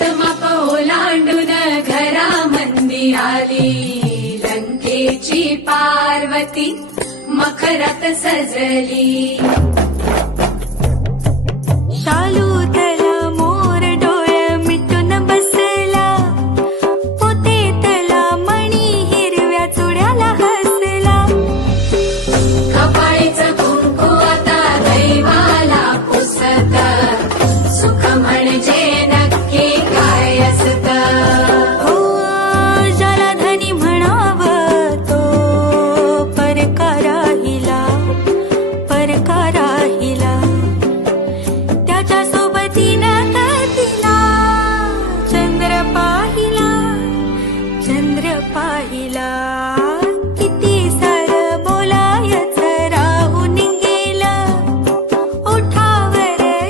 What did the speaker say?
निश्चित माप ओलांडून घरा मंदी आली. लंकेची पार्वती मखरात सजली. चंद्र पाहिला.